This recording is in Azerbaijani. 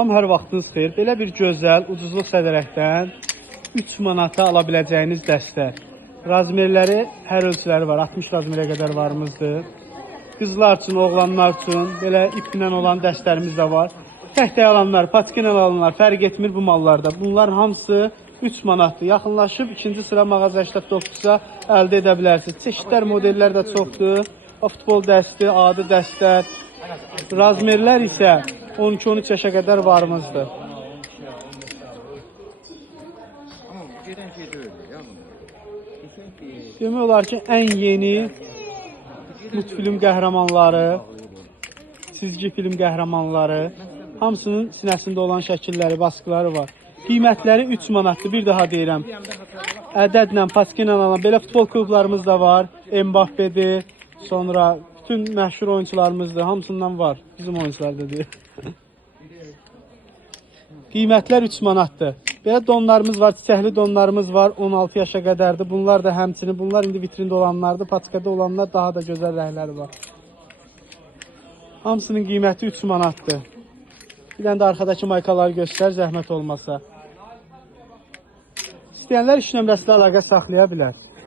Salam, hər vaxtınız xeyir. Belə bir gözəl, ucuzluq sədərəkdən 3 manata ala biləcəyiniz dəstə. Razmerləri, hər ölçüləri var. 60 razmerə qədər varımızdır. Qızlar üçün, oğlanlar üçün belə iplə olan dəstlərimiz də var. Tək-tək alanlar, patika ilə alanlar fərq etmir bu mallarda. Bunların hamısı 3 manatdır. Yaxınlaşıb ikinci sıra mağaza 89-a əldə edə bilərsiniz. Çeşidlər, modellər də çoxdur. Futbol dəsti, adi dəstlər. Razmerlər isə 12-13 yaşa qədər varımızdır. Demək olar ki, ən yeni multfilm qəhrəmanları, çizgi film qəhrəmanları, hamısının sinəsində olan şəkilləri, baskıları var. Qiymətləri 3 manatdır, bir daha deyirəm. Ədədlə, paska ilə alan belə futbol klublarımız da var. Mbappe'dir, sonra bütün məşhur oyuncularımızdır, hamısından var. Bizim oyuncularda deyir. Qiymətlər 3 manatdır. Belə donlarımız var, çiçəkli donlarımız var, 16 yaşa qədərdir. Bunlar da həmçinin, bunlar indi vitrində olanlardır, patikada olanlar daha da gözəl rəngləri var. Hamısının qiyməti 3 manatdır. Bir dənə də arxadakı maykaları göstər, zəhmət olmasa. İstəyənlər iş nömrəsilə əlaqə saxlaya bilər.